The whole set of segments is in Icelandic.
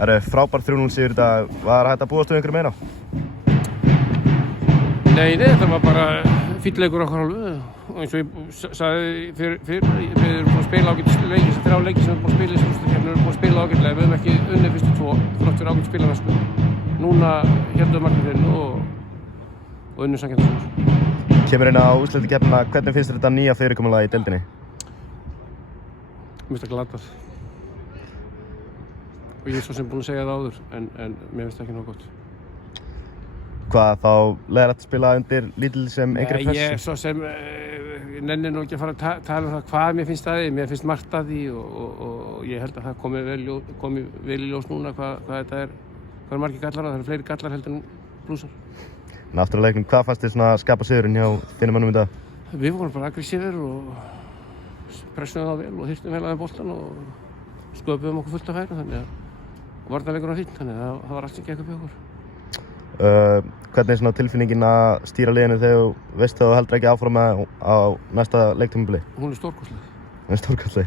Það frábær 3-0 sigur í dag. Var hægt að búast við einhverju meira? Nei, þetta var bara fínn leikur okkar hálfu. Og eins og ég sagði fyrr, við erum búin að spila ágætleiki, þessi 3 leiki sem við erum búin að spila í þessu úrslitakeppni, við erum búin að spila ágætlega, við höfum ekki unnið fyrstu 2, þrátt fyrir ágætt spilamennsku. Núna hérna markmiðin og unnið sanngjarnan. Kemur inn á úrslitakeppnina, hvernig finnst þér þetta nýja fyrirkomulag í deildinni? Mér finnst það glatað. Og ég er svo sem búinn að segja það áður, en mér finnst það ekki nóg gott. Hvað, þá leiðilegt að spila undir lítil sem einhverja pressu? Ég er svo sem, nenni nú ekki að fara að tala um það hvað mér finnst það, mér finnst margt að því og ég held að það komi vel í ljós núna hvað þetta er, hvað er margir gallar, það eru fleiri gallar heldur en blúsar. Aftur á leiknum, hvað fannst þér svona að skapa sigurinn hjá þínum mönnum í dag? Við vorum bara aggressífir og pressuðum það vel og þyrftum vel aðeins boltann og sköpuðum okkur fullt af færum, þannig að varnarleikurinn var fínn, þannig að það var allt sem gekk upp hjá okkur. Hvernig er svona tilfinningin að stýra liðinu þegar þú veist að þú heldur ekki áfram á næsta leiktímabili? Hún er stórkostleg. Hún er stórkostleg?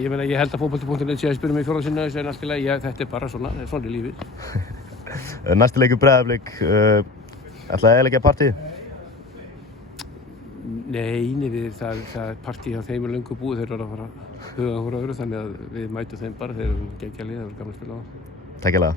Ég meina, ég held að Fótbolti.net sé að spyrja mig í 4. sinni þessu en allt í lagi, þetta er bara svona, svona er lífið. Næsti leikur Breiðablik, ætlaði að eyðileggja partíið? Nei, það er partíð hjá þeim er löngu búið, þeir eru að fara huga hvort öðru þannig að við mætum þeim bara, þeir eru geggja lið, það verður gaman að spila á. Takk hérlega.